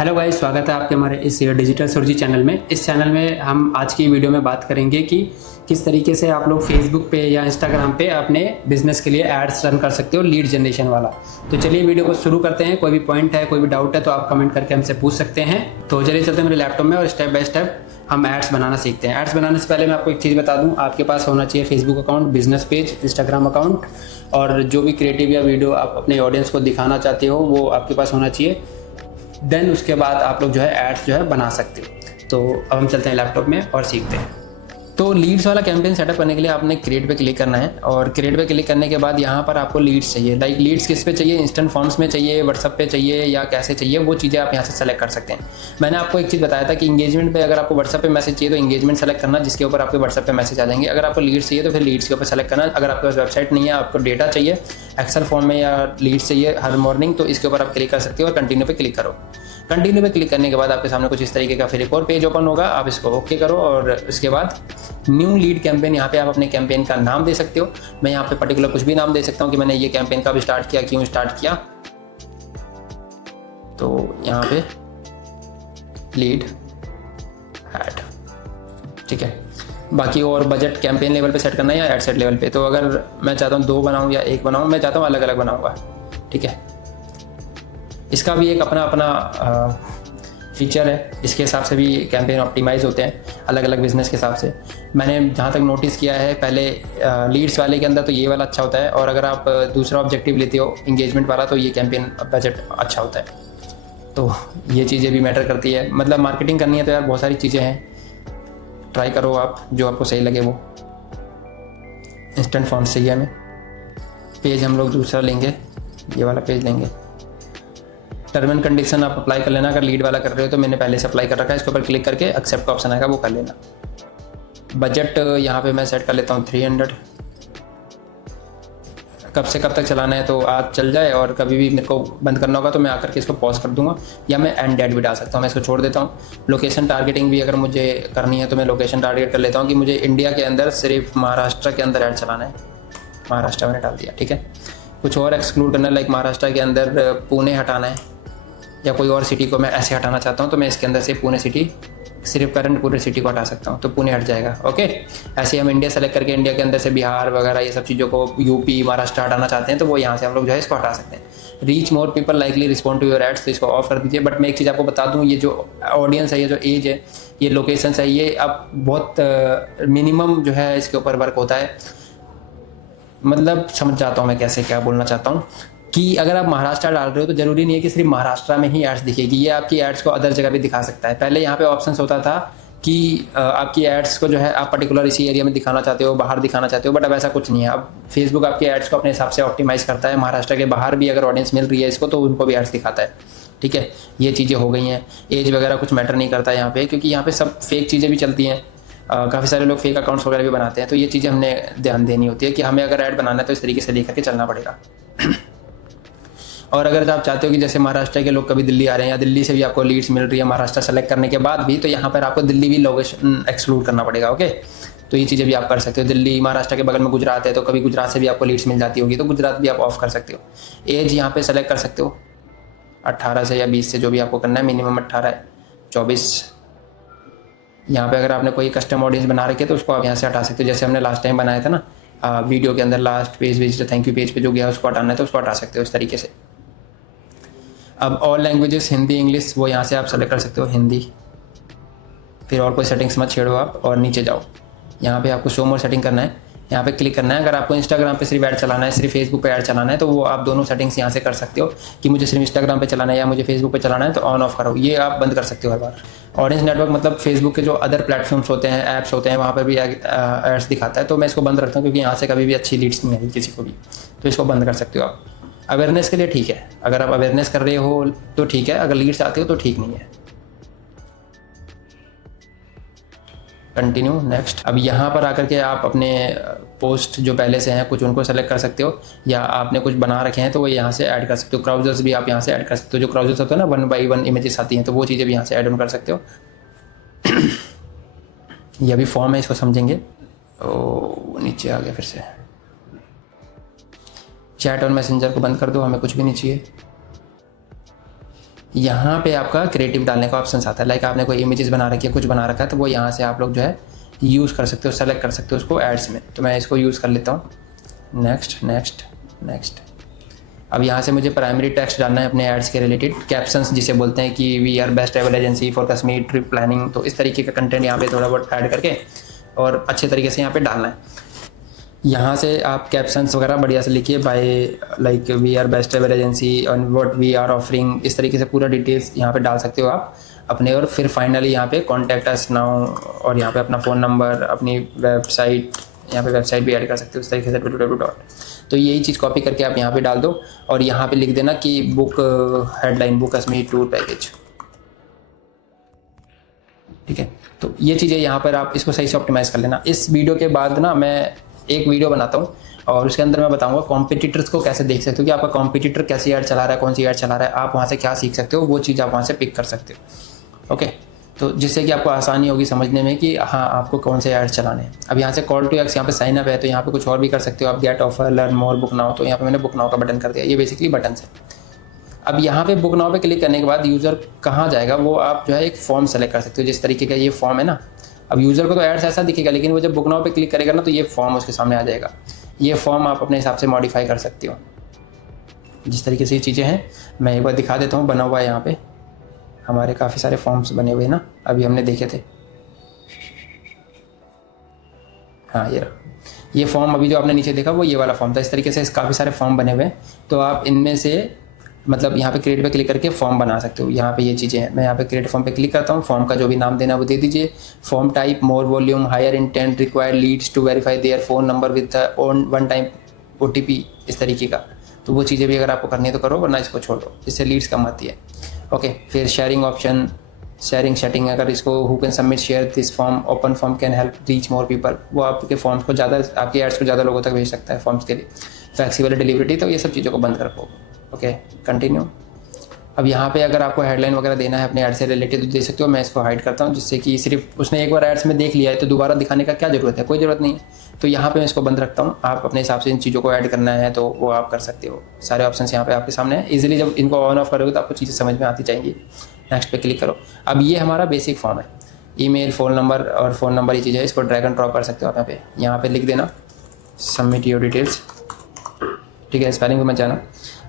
Hello guys, स्वागत है आपके हमारे इस डिजिटल सुरजी चैनल में। इस चैनल में हम आज की वीडियो में बात करेंगे कि किस तरीके से आप लोग फेसबुक पे या इंस्टाग्राम पे अपने बिजनेस के लिए एड्स रन कर सकते हो, लीड जनरेशन वाला। तो चलिए वीडियो को शुरू करते हैं। कोई भी पॉइंट है, कोई भी डाउट है तो आप कमेंट करके हमसे पूछ सकते हैं। तो चलिए चलते हैं मेरे लैपटॉप में और स्टेप बाय स्टेप हम एड्स बनाना सीखते हैं। एड्स बनाने से पहले मैं आपको एक चीज़ बता दूं, आपके पास होना चाहिए Facebook account, business page, Instagram account, और जो भी क्रिएटिव या वीडियो आप अपने ऑडियंस को दिखाना चाहते हो वो आपके पास होना चाहिए। देन उसके बाद आप लोग जो है एड्स जो है बना सकते हो। तो अब हम चलते हैं लैपटॉप में और सीखते हैं। तो लीड्स वाला कैंपेन सेटअप करने के लिए आपने क्रिएट पे क्लिक करना है, और क्रिएट पे क्लिक करने के बाद यहाँ पर आपको लीड्स चाहिए। लाइक लीड्स किस पे चाहिए, इंस्टेंट फॉर्म्स में चाहिए, व्हाट्सअप पे चाहिए या कैसे चाहिए, वो चीज़ें आप यहाँ से सेलेक्ट कर सकते हैं। मैंने आपको एक चीज़ बताया था कि इंगेजमेंट पे अगर आपको व्हाट्सअप पे मैसेज चाहिए तो इंगेजमेंट सेलेक्ट करना, जिसके ऊपर आपके व्हाट्सअप पे मैसेज आ जाएंगे। अगर आपको लीड्स चाहिए तो फिर लीड्स के ऊपर सेलेक्ट करना। अगर आपके पास वेबसाइट नहीं है, आपको डेटा चाहिए एक्सेल फॉर्म में या लीड्स चाहिए हर मॉर्निंग, तो इसके ऊपर आप क्लिक कर सकते हो और कंटिन्यू पे क्लिक करो। कंटिन्यू पे क्लिक करने के बाद आपके सामने कुछ इस तरीके का फिर एक और पेज ओपन होगा। आप इसको ओके करो और उसके बाद न्यू लीड कैंपेन, यहाँ पे आप अपने कैंपेन का नाम दे सकते हो। मैं यहाँ पे पर्टिकुलर कुछ भी नाम दे सकता हूँ कि मैंने ये कैंपेन कब स्टार्ट किया, क्यों स्टार्ट किया। तो यहाँ पे लीड ऐड, ठीक है। बाकी और बजट कैंपेन लेवल पे सेट करना है या एड सेट लेवल पे। तो अगर मैं चाहता हूँ 2 बनाऊँ या 1 बनाऊँ, मैं चाहता हूँ अलग अलग बनाऊँगा, ठीक है। इसका भी एक अपना अपना फीचर है, इसके हिसाब से भी कैंपेन ऑप्टिमाइज होते हैं अलग अलग बिजनेस के हिसाब से। मैंने जहाँ तक नोटिस किया है, पहले लीड्स वाले के अंदर तो ये वाला अच्छा होता है, और अगर आप दूसरा ऑब्जेक्टिव लेते हो इंगेजमेंट वाला तो ये कैंपेन बजट अच्छा होता है। तो ये चीज़ें भी मैटर करती है। मतलब मार्केटिंग करनी है तो यार बहुत सारी चीज़ें हैं, ट्राई करो आप जो आपको सही लगे वो। इंस्टेंट फॉर्म्स चाहिए हमें, पेज हम लोग दूसरा लेंगे, ये वाला पेज लेंगे। टर्म एंड कंडीशन आप अप्लाई कर लेना। अगर लीड वाला कर रहे हो तो मैंने पहले से अप्लाई कर रखा है, इसके ऊपर क्लिक करके एक्सेप्ट का ऑप्शन आएगा वो कर लेना। बजट यहाँ पे मैं सेट कर लेता हूँ 300। कब से कब तक चलाना है तो आज चल जाए, और कभी भी मेरे को बंद करना होगा तो मैं आकर के इसको पॉज कर दूंगा, या मैं एंड डेट भी डाल सकता हूँ। मैं इसको छोड़ देता हूँ। लोकेशन टारगेटिंग भी अगर मुझे करनी है तो मैं लोकेशन टारगेट कर लेता हूँ कि मुझे इंडिया के अंदर सिर्फ महाराष्ट्र के अंदर ऐड चलाना है। महाराष्ट्र मैंने डाल दिया, ठीक है। कुछ और एक्सक्लूड करना है, लाइक महाराष्ट्र के अंदर पुणे हटाना है या कोई और सिटी को मैं ऐसे हटाना चाहता हूँ तो मैं इसके अंदर से पुणे सिटी, सिर्फ करंट पूरे सिटी को हटा सकता हूँ तो पुणे हट जाएगा, ओके। ऐसे हम इंडिया सेलेक्ट करके इंडिया के अंदर से बिहार वगैरह ये सब चीज़ों को, यूपी महाराष्ट्र हटाना चाहते हैं तो वो यहाँ से हम लोग जो है इसको हटा सकते हैं। Reach more people likely respond to your ads, तो इसको ऑफ कर दीजिए। बट मैं एक चीज़ आपको बता दूँ, ये जो ऑडियंस है, ये जो एज है, ये लोकेशन है, ये अब बहुत मिनिमम जो है इसके ऊपर वर्क होता है। मतलब समझ जाता हूँ मैं कैसे क्या बोलना चाहता हूँ कि अगर आप महाराष्ट्र डाल रहे हो तो जरूरी नहीं है कि सिर्फ महाराष्ट्र में ही एड्स दिखेगी, ये आपकी एड्स को अदर जगह भी दिखा सकता है। पहले यहाँ पे ऑप्शंस होता था कि आपकी एड्स को जो है आप पर्टिकुलर इसी एरिया में दिखाना चाहते हो, बाहर दिखाना चाहते हो, बट अब ऐसा कुछ नहीं है। अब फेसबुक आपकी एड्स को अपने हिसाब से ऑप्टिमाइज करता है। महाराष्ट्र के बाहर भी अगर ऑडियंस मिल रही है इसको तो उनको भी एड्स दिखाता है, ठीक है। ये चीज़ें हो गई हैं। एज वगैरह कुछ मैटर नहीं करता यहाँ पे, क्योंकि यहाँ पे सब फेक चीज़ें भी चलती हैं। काफ़ी सारे लोग फेक अकाउंट्स वगैरह भी बनाते हैं, तो ये चीज़ें हमने ध्यान देनी होती है कि हमें अगर ऐड बनाना है तो इस तरीके से लेकर के चलना पड़ेगा। और अगर आप चाहते हो कि जैसे महाराष्ट्र के लोग कभी दिल्ली आ रहे हैं या दिल्ली से भी आपको लीड्स मिल रही है महाराष्ट्र सेलेक्ट करने के बाद भी, तो यहाँ पर आपको दिल्ली भी लोकेशन एक्सक्लूड करना पड़ेगा, ओके। तो ये चीज़ें भी आप कर सकते हो। दिल्ली महाराष्ट्र के बगल में गुजरात है तो कभी गुजरात से भी आपको लीड्स मिल जाती होगी तो गुजरात भी आप ऑफ कर सकते हो। एज यहाँ पे सेलेक्ट कर सकते हो 18 से या 20 से, जो भी आपको करना है। मिनिमम 18 है, 24। यहाँ पे अगर आपने कोई कस्टम ऑडियंस बना रखी है तो उसको आप यहाँ से हटा सकते हो। जैसे हमने लास्ट टाइम बनाया था ना वीडियो के अंदर, last page thank you page पे जो गया उसको हटाना है तो उसको हटा सकते हो इस तरीके से। अब ऑल लैंग्वेजेस, हिंदी इंग्लिश, वो यहाँ से आप सेलेक्ट कर सकते हो, हिंदी। फिर और कोई सेटिंग्स मत छेड़ो आप, और नीचे जाओ। यहाँ पे आपको शो मोर सेटिंग करना है, यहाँ पे क्लिक करना है। अगर आपको इंस्टाग्राम पे सिर्फ ऐड चलाना है, सिर्फ फेसबुक पे ऐड चलाना है, तो वो आप दोनों सेटिंग्स यहाँ से कर सकते हो कि मुझे सिर्फ इंस्टाग्राम पे चलाना है या मुझे फेसबुक पे चलाना है, तो ऑन ऑफ करो। ये आप बंद कर सकते हो हर बार। ऑडियंस नेटवर्क मतलब फेसबुक के जो अदर प्लेटफॉर्म्स होते हैं, ऐप्स होते हैं, वहाँ पर भी एड्स दिखाता है, तो मैं इसको बंद रखता हूँ क्योंकि यहाँ से कभी भी अच्छी लीड्स नहीं आएगी किसी को भी, तो इसको बंद कर सकते हो आप। अवेयरनेस के लिए ठीक है, अगर आप अवेयरनेस कर रहे हो तो ठीक है, अगर लीड्स आते हो तो ठीक नहीं है। Continue, next. अब यहाँ पर आकर के आप अपने पोस्ट जो पहले से हैं कुछ उनको सेलेक्ट कर सकते हो, या आपने कुछ बना रखे हैं तो वो यहाँ से ऐड कर सकते हो। क्राउजर्स भी आप यहाँ से ऐड कर सकते हो। जो क्राउजर्स होते हैं ना 1 by 1 इमेजेस आती हैं, तो वो चीज़ें भी यहाँ से ऐड ऑन कर सकते हो। यह भी फॉर्म है, इसको समझेंगे। ओ नीचे आ गया फिर से। चैट और मैसेंजर को बंद कर दो, हमें कुछ भी नहीं चाहिए। यहाँ पे आपका क्रिएटिव डालने का ऑप्शन आता है। लाइक आपने कोई इमेजेस बना रखी है, कुछ बना रखा है, तो वो यहाँ से आप लोग जो है यूज़ कर सकते हो, सेलेक्ट कर सकते हो उसको एड्स में। तो मैं इसको यूज़ कर लेता हूँ। Next next next. अब यहाँ से मुझे प्राइमरी टेक्स्ट डालना है अपने एड्स के रिलेटेड, कैप्शंस जिसे बोलते हैं कि we are best travel agency for Kashmir trip planning. तो इस तरीके का कंटेंट यहाँ पे थोड़ा बहुत ऐड करके और अच्छे तरीके से यहाँ पे डालना है। यहाँ से आप कैप्शंस वगैरह बढ़िया से लिखिए, by like we are best travel agency and what we are offering, इस तरीके से पूरा डिटेल्स यहाँ पे डाल सकते हो आप अपने। और फिर फाइनली यहाँ पे कॉन्टैक्ट अस नाउ, और यहाँ पे अपना फ़ोन नंबर, अपनी वेबसाइट, यहाँ पे वेबसाइट भी ऐड कर सकते हो इस तरीके से www. तो यही चीज़ कॉपी करके आप यहाँ पे डाल दो और यहाँ पे लिख देना कि book headline book Kashmir tour package. ठीक है, तो ये चीज़ें यहाँ पर आप इसको सही से ऑप्टिमाइज़ कर लेना। इस वीडियो के बाद ना मैं एक वीडियो बनाता हूँ और उसके अंदर मैं बताऊंगा कॉम्पिटिटर्स को कैसे देख सकते हो कि आपका कॉम्पिटिटर कैसी ऐड चला रहा है, कौन सी ऐड चला रहा है, आप वहाँ से क्या सीख सकते हो, वो चीज़ आप वहाँ से पिक कर सकते हो। ओके, तो जिससे कि आपको आसानी होगी समझने में कि हाँ आपको कौन से ऐड चलाने हैं। अब यहाँ से कॉल टू एक्स यहाँ पे साइन अप है, तो यहाँ पे कुछ और भी कर सकते हो आप, get offer, learn more, book now. तो यहाँ पे मैंने बुक नाउ का बटन कर दिया, ये बेसिकली बटन है। अब यहाँ पे बुक नाउ पे क्लिक करने के बाद यूज़र कहाँ जाएगा, वो आप जो है एक फॉर्म सेलेक्ट कर सकते हो। जिस तरीके का ये फॉर्म है ना, अब यूज़र को तो एड्स ऐसा दिखेगा, लेकिन वो जब बुक नाउ पे क्लिक करेगा ना तो ये फॉर्म उसके सामने आ जाएगा। ये फॉर्म आप अपने हिसाब से मॉडिफाई कर सकते हो। जिस तरीके से ये चीज़ें हैं मैं एक बार दिखा देता हूँ। बना हुआ है यहाँ पे हमारे काफ़ी सारे फॉर्म्स बने हुए हैं ना, अभी हमने देखे थे। हाँ ये फॉर्म अभी जो आपने नीचे देखा वो ये वाला फॉर्म था। इस तरीके से काफ़ी सारे फॉर्म बने हुए हैं, तो आप इनमें से मतलब यहाँ पे क्रिएट पे क्लिक करके फॉर्म बना सकते हो। यहाँ पे ये चीज़ें हैं, मैं यहाँ पे क्रिएट फॉर्म पे क्लिक करता हूँ। फॉर्म का जो भी नाम देना वो दे दीजिए। Form type, more volume, higher intent, required leads to verify their phone number with one time OTP, इस तरीके का। तो वो चीज़ें भी अगर आपको करनी है तो करो, वरना इसको छोड़ दो, इससे लीड्स कम आती है। ओके, फिर शेयरिंग ऑप्शन, शेयरिंग सेटिंग, अगर इसको who can submit share this form, open form can help reach more people, वो आपके फॉर्म्स को ज़्यादा, आपके एड्स को ज़्यादा लोगों तक भेज सकता है फॉर्म्स के लिए। फ्लेक्सिबल डिलीवरी, तो ये सब चीज़ों को बंद कर रखो। Okay, continue. अब यहाँ पे अगर आपको हेडलाइन वगैरह देना है अपने ऐड से रिलेटेड तो दे सकते हो। मैं इसको हाइड करता हूँ, जिससे कि सिर्फ उसने एक बार एड्स में देख लिया है तो दोबारा दिखाने का क्या ज़रूरत है, कोई ज़रूरत नहीं है। तो यहाँ पे मैं इसको बंद रखता हूँ। आप अपने हिसाब से इन चीज़ों को ऐड करना है तो वो आप कर सकते हो। सारे ऑप्शन यहाँ पे आपके सामने हैं। ईजिली जब इनको ऑन ऑफ करोगे तो आपको चीज़ें समझ में आती जाएंगी। नेक्स्ट पे क्लिक करो। अब ये हमारा बेसिक फॉर्म है। ईमेल, फ़ोन नंबर और फ़ोन नंबर ये चीज़ है, इसको ड्रैग एंड ड्रॉप कर सकते हो आप यहाँ पे लिख देना सबमिट योर डिटेल्स। ठीक है, स्पेलिंग को मत जाना।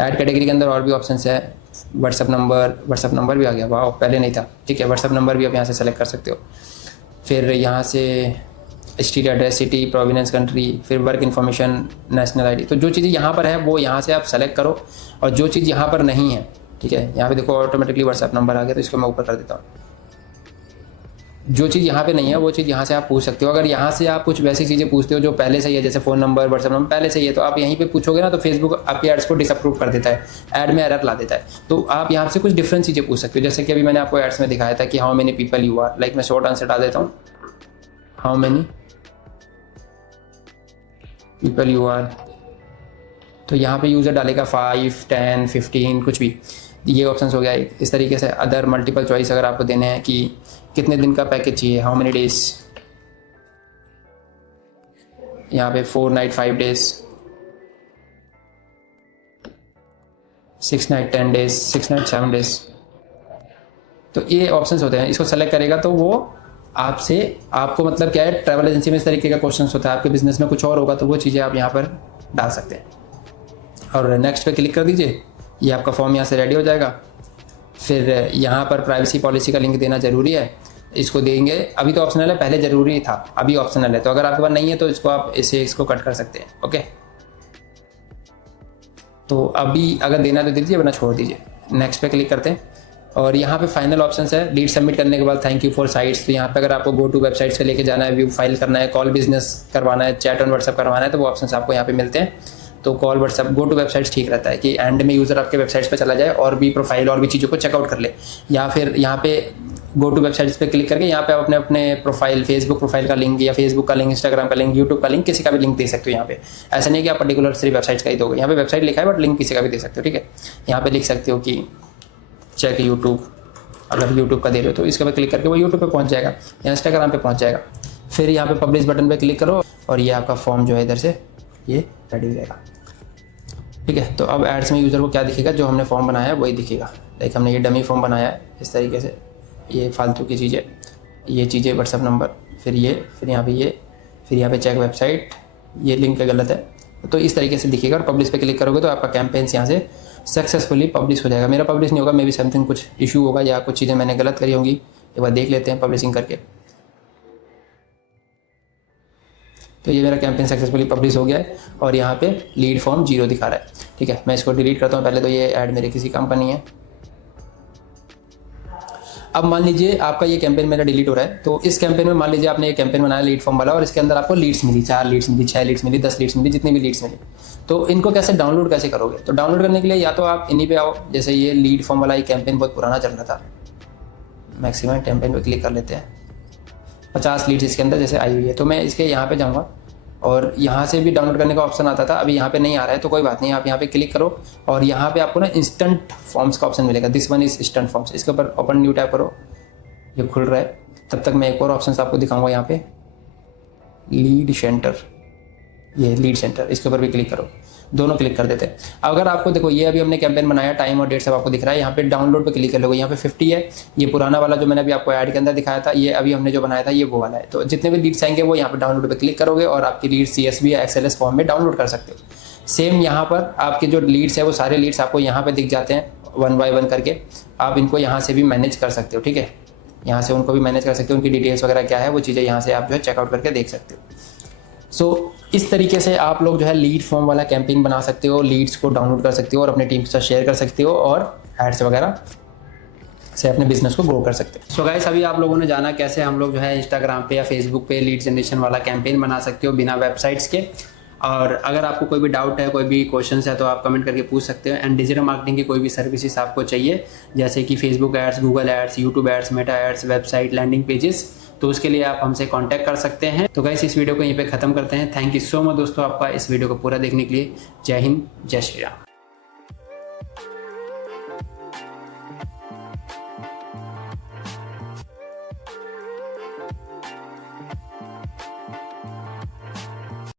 ऐड कैटेगरी के अंदर और भी ऑप्शन है। व्हाट्सअप नंबर भी आ गया, वाह पहले नहीं था। ठीक है, व्हाट्सअप नंबर भी आप यहाँ से सेलेक्ट कर सकते हो। फिर यहाँ से street address, city, provenance, country, फिर वर्क इन्फॉर्मेशन, नेशनल ID। तो जो चीज़ें यहाँ पर है वो यहाँ से आप सेलेक्ट करो, और जो चीज़ यहाँ पर नहीं है, ठीक है, यहाँ पे देखो ऑटोमेटिकली व्हाट्सअप नंबर आ गया, तो इसको मैं ऊपर कर देता हूँ। जो चीज़ यहाँ पे नहीं है वो चीज़ यहाँ से आप पूछ सकते हो। अगर यहाँ से आप कुछ वैसी चीज़ें पूछते हो जो पहले से ही है, जैसे फ़ोन नंबर, व्हाट्सअप नंबर पहले से ही है, तो आप यहीं पे पूछोगे ना तो फेसबुक आपके एड्स को डिसअप्रूव कर देता है, ऐड में एरर ला देता है। तो आप यहाँ से कुछ डिफरेंट चीज़ें पूछ सकते हो। जैसे कि अभी मैंने आपको एड्स में दिखाया था कि how many people you are, like मैं शॉर्ट आंसर डाल देता हूँ, how many people you are. तो यहाँ पे यूज़र डालेगा 5, 10, 15 कुछ भी, ये ऑप्शन हो गया। इस तरीके से अदर मल्टीपल चॉइस अगर आपको देने हैं कि कितने दिन का पैकेज चाहिए, हाउ मेनी डेज, यहाँ पे 4 night 5 days, 6 night 10 days, 6 night 7 days. तो ये ऑप्शंस होते हैं, इसको सेलेक्ट करेगा तो वो आपको मतलब क्या है, ट्रैवल एजेंसी में इस तरीके का क्वेश्चन होता है, आपके बिजनेस में कुछ और होगा तो वो चीज़ें आप यहाँ पर डाल सकते हैं। और नेक्स्ट पे क्लिक कर दीजिए, ये आपका फॉर्म यहाँ से रेडी हो जाएगा। फिर यहाँ पर प्राइवेसी पॉलिसी का लिंक देना ज़रूरी है, इसको देंगे। अभी तो ऑप्शनल है, पहले ज़रूरी था, अभी ऑप्शनल है। तो अगर आपके पास नहीं है तो इसको आप इसको कट कर सकते हैं। ओके, तो अभी अगर देना तो दीजिए, वरना छोड़ दीजिए। नेक्स्ट पे क्लिक करते हैं और यहाँ पे फाइनल ऑप्शन है लीड सबमिट करने के बाद थैंक यू फॉर साइट्स। तो यहाँ पे अगर आपको गो टू वेबसाइट्स पे लेके जाना है, व्यू फाइल करना है, कॉल बिजनेस करवाना है, चैट ऑन व्हाट्सएप करवाना है, तो वो ऑप्शन आपको यहाँ पे मिलते हैं। तो call, WhatsApp, go to websites ठीक रहता है कि एंड में यूज़र आपके वेबसाइट्स पे चला जाए और भी प्रोफाइल और भी चीज़ों को चेकआउट कर ले। या फिर यहाँ पे गो टू वेबसाइट्स पे क्लिक करके यहाँ पे आप अपने प्रोफाइल, फेसबुक प्रोफाइल का लिंक या फेसबुक का लिंक, इंस्टाग्राम का लिंक, यूट्यूब का लिंक, किसी का भी लिंक दे सकते हो। यहाँ पे ऐसा नहीं कि आप पर्टिकुलर सिर्फ वेबसाइट्स का ही दोगे, यहाँ पे वेबसाइट लिखा है बट लिंक किसी का भी दे सकते हो। ठीक है, यहाँ पे लिख सकते हो कि चेक यूट्यूब, अगर यूट्यूब का दे रहे हो तो इसके पे क्लिक करके वो यूट्यूब पे पहुँच जाएगा या इंस्टाग्राम पे पहुँच जाएगा। फिर यहाँ पे पब्लिश बटन पे क्लिक करो और ये आपका फॉर्म जो है इधर से ये रेडी हो जाएगा। ठीक है, तो अब एड्स में यूज़र को क्या दिखेगा, जो हमने फॉर्म बनाया है वही दिखेगा। लाइक हमने ये डमी फॉर्म बनाया है इस तरीके से, ये फालतू की चीज़ें, ये चीज़ें, व्हाट्सअप नंबर, फिर यहाँ पे ये, फिर यहाँ पे चेक वेबसाइट, ये लिंक गलत है, तो इस तरीके से दिखेगा। और पब्लिश पे क्लिक करोगे तो आपका कैंपेन्स यहाँ से सक्सेसफुली पब्लिश हो जाएगा। मेरा पब्लिश नहीं होगा, मे बी समथिंग कुछ इशू होगा या कुछ चीज़ें मैंने गलत करी होंगी, एक बार देख लेते हैं पब्लिशिंग करके। तो ये मेरा कैंपेन सक्सेसफुली पब्लिश हो गया है और यहाँ पे लीड फॉर्म 0 दिखा रहा है। ठीक है, मैं इसको डिलीट करता हूँ। पहले तो ये ऐड मेरे किसी काम का नहीं है। अब मान लीजिए आपका ये कैंपेन मेरा डिलीट हो रहा है, तो इस कैंपेन में मान लीजिए आपने ये कैंपेन बनाया लीड फॉर्म वाला और इसके अंदर आपको लीड्स मिली, 4 लीड्स मिली, 6 लीड्स मिली, 10 लीड्स मिली, जितनी भी लीड्स मिली, तो इनको कैसे डाउनलोड कैसे करोगे? तो डाउनलोड करने के लिए या तो आप इन्हीं पे आओ, जैसे ये लीड फॉर्म वाला ये कैंपेन बहुत पुराना चल रहा था, मैक्सिमम कैंपेन पे क्लिक कर लेते हैं, 50 लीड्स इसके अंदर जैसे आई हुई है, तो मैं इसके यहाँ पे जाऊँगा और यहाँ से भी डाउनलोड करने का ऑप्शन आता था, अभी यहाँ पे नहीं आ रहा है, तो कोई बात नहीं, आप यहाँ पे क्लिक करो और यहाँ पे आपको ना इंस्टेंट फॉर्म्स का ऑप्शन मिलेगा, this one is instant forms, इसके ऊपर ओपन न्यू टैप करो, ये खुल रहा है। तब तक मैं एक और ऑप्शन आपको दिखाऊंगा, यहाँ पे लीड सेंटर, ये लीड सेंटर, इसके ऊपर भी क्लिक करो, दोनों क्लिक कर देते हैं। अगर आपको देखो ये अभी हमने कैंपेन बनाया, टाइम और डेट सब आपको दिख रहा है, यहाँ पे डाउनलोड पे क्लिक कर लोगे, यहाँ पे 50 है, ये पुराना वाला जो मैंने अभी आपको ऐड के अंदर दिखाया था, ये अभी हमने जो बनाया था ये वो वाला है। तो जितने भी लीड्स आएंगे वो यहाँ पे डाउनलोड पे क्लिक करोगे और आपकी लीड CSV या XLS फॉर्म में डाउनलोड कर सकते हो। सेम यहाँ पर आपके जो लीड्स है वो सारे लीड्स आपको यहाँ पे दिख जाते हैं 1 by 1 करके, आप इनको यहाँ से भी मैनेज कर सकते हो। ठीक है, यहाँ से उनको भी मैनेज कर सकते हो, उनकी डिटेल्स वगैरह क्या है वो चीज़ें यहाँ से आप जो है चेकआउट करके देख सकते हो। सो इस तरीके से आप लोग जो है लीड फॉर्म वाला कैंपेन बना सकते हो, लीड्स को डाउनलोड कर सकते हो और अपने टीम के साथ शेयर कर सकते हो और एड्स वगैरह से अपने बिजनेस को ग्रो कर सकते हो। सो गाइस, अभी आप लोगों ने जाना कैसे हम लोग जो है इंस्टाग्राम पे या फेसबुक पे लीड जनरेशन वाला कैंपेन बना सकते हो बिना वेबसाइट्स के। और अगर आपको कोई भी डाउट है, कोई भी क्वेश्चन है, तो आप कमेंट करके पूछ सकते हो। एंड डिजिटल मार्केटिंग की कोई भी सर्विसेज आपको चाहिए, जैसे कि Facebook ads, Google ads, YouTube ads, Meta ads, website, landing pages, तो उसके लिए आप हमसे कांटेक्ट कर सकते हैं। तो गाइस, इस वीडियो को यहीं पे ख़त्म करते हैं। थैंक यू सो मच दोस्तों आपका इस वीडियो को पूरा देखने के लिए। जय हिंद, जय श्री राम।